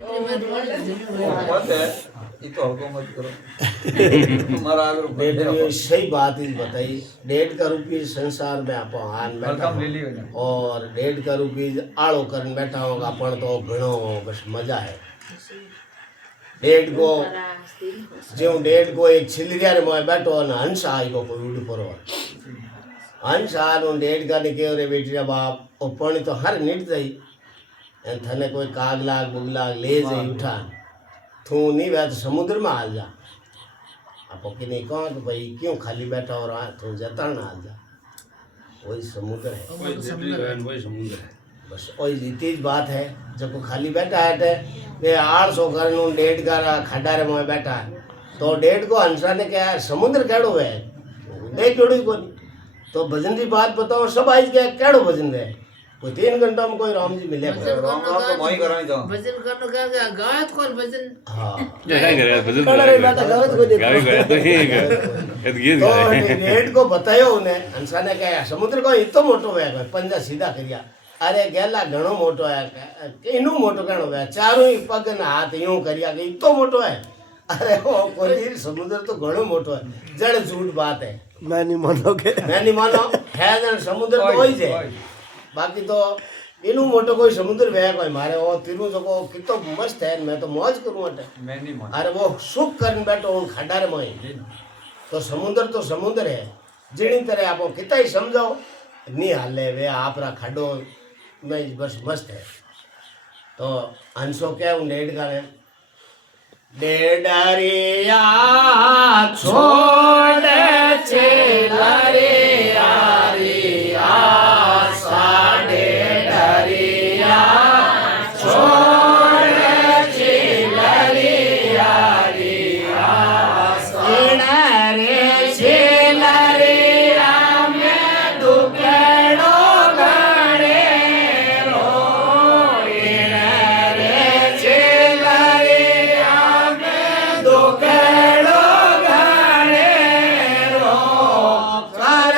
बात है ये तो हल्को मत करो तुम्हारा अगर डेढ़ में सही बात ही बताई। 1.5 का रुपये संसार में आप हान बैठा हल्का ले लियो ना और 1.5 का रुपये आड़ो करन बैठा होगा अपन तो घणो बस मजा है। 1.5 को जो 1.5 को एक छिलरिया रे मोय बैठो न हंस आई को कोई उड़ परो हंस आ नो 1.5 का निके रे बेटी बाप ओ पानी तो हर निट जाई एन थने कोई कागलाग बुगलाग ले जाई उठा तू नहीं वह तो समुद्र में हाल जा आप कि नहीं कहो तो भाई क्यों खाली बैठा और तू जता ना हाल जा वही समुद्र है वही समुद्र है बस वही जीती बात है जब खाली बैठा है तो वे 800 कर 1.5 का खड्डा रे में बैठा है तो 1.5 को हंसा ने क्या समुद्र केड़ो है देख जोड़ी को नहीं तो भजन की बात बताओ सब आज के केड़ो भजन है कोई 3 घंटा में कोई राम जी मिले राम राम तो मोई कराई दो भजन करने का गायत कौन भजन हाँ क्या करे भजन कलर बात गावत को देखो गावी गए तो ही गए गीत तो गाए रेड को बतायो उन्हें हंसा ने क्या समुद्र को इतो मोटो है कोई पंजा सीधा करिया अरे गेला घणो मोटो है इनु मोटो कणो है चारों ही पग न हाथ यूं करिया कि इतो मोटो है अरे वो कोई समुद्र तो घणो मोटो है जड़ झूठ बात है मैं नहीं मानोगे मैं नहीं मानो है जण समुद्र तो वही है बाकी तो इनु मोटो कोई समुद्र वे कोई मारे वो तिरु जो को कितो मस्त है मैं तो मौज करूं अटे मैं नहीं मान अरे वो सुख करन बैठो उन खड्डा रे में तो समुद्र है जिनी तरह आपको कितना ही समझाओ नहीं हाले वे आपरा खड्डो में बस मस्त है तो हंसो क्या उन 1.5 का ने डेडरिया छोड़ चेलरिया रिया साडे डरिया छोड़ चेलरिया रिया साडे रे चेलरिया में दुखेड़ो गणे रो रे चेलरिया में दुखेड़ो गणे रो कर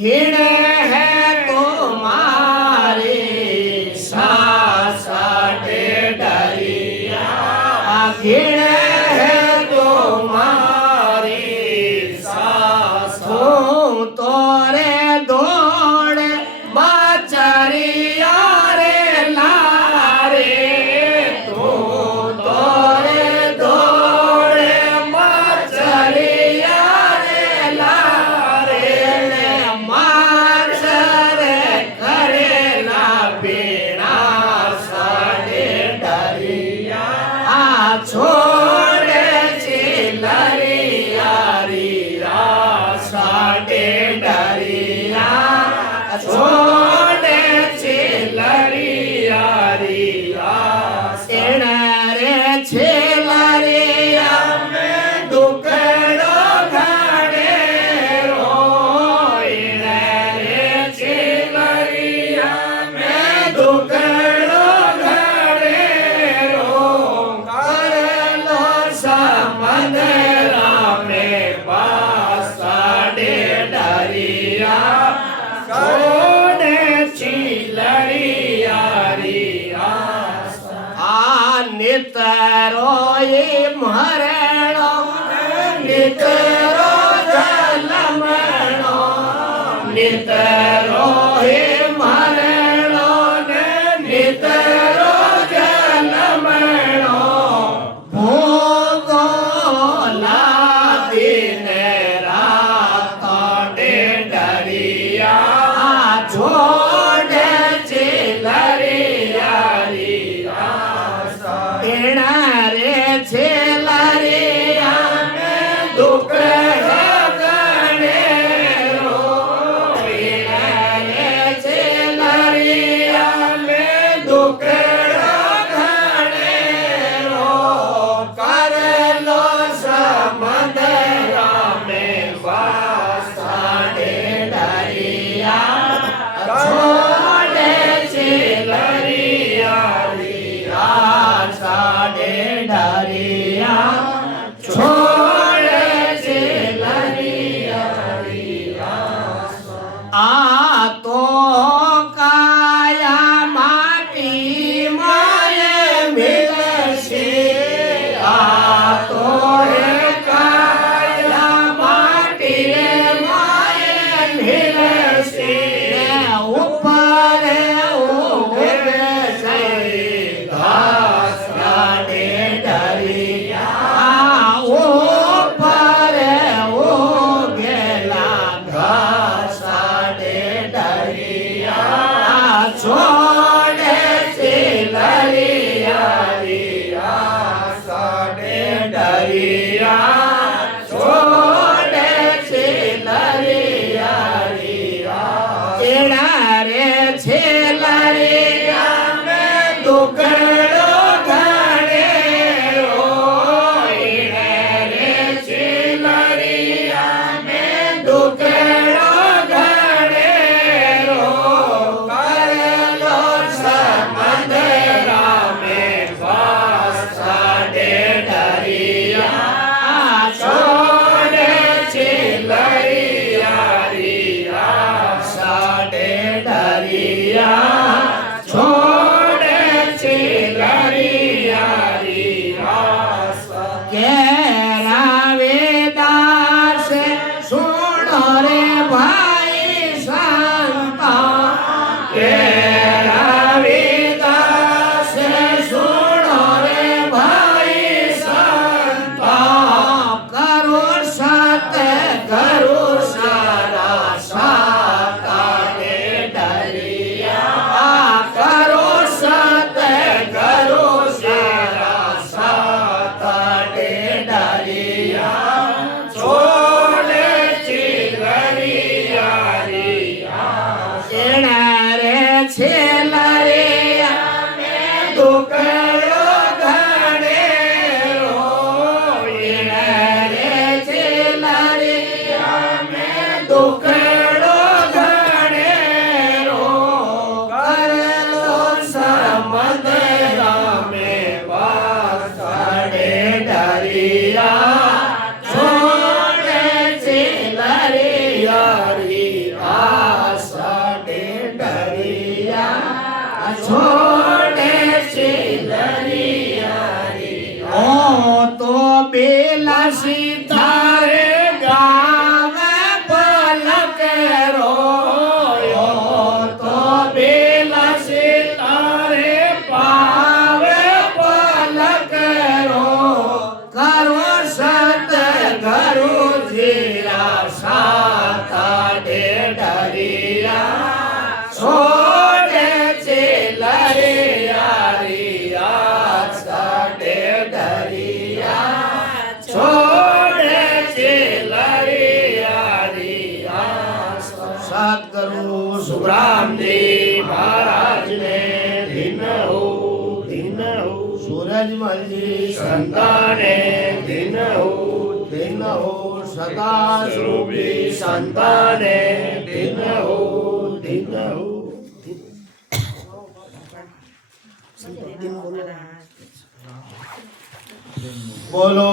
घिणे है तुम्हारी सासाटे डरिया घिणे है तुम्हारी सासो तोरे दौड़े बाचरिया रे लारे तू तोरे दौड़े बाचरिया रे लारे माचर करेला पीना साडे डरिया छोड़े चिलरिया रिया साडे डरिया छोड़े चिलरिया रिया रे चिलरिया में दुकड़ो घड़े रो रे चिलरिया में दुकड़ो घड़े रो कर लो समंदरा में पासाडे डरिया छोड़े चिलरिया रिया नितरो ये मरणो नितरो जलमणो नितरो ये मरणो नितरो जलमणो भोगो दिन रात डरिया छोड़े चिलरिया रिया रे चिलरिया में दुख गणे रो रे चिलरिया में दुख घणे रो कर लो समंदरा में वासाडे डरिया સદગુરુ સુબ્રામજી મહારાજને ધીન હો સૂરજમલજી સંતાને ધીન હો સદા સ્વરૂપી સંતાને ધીન હો બોલો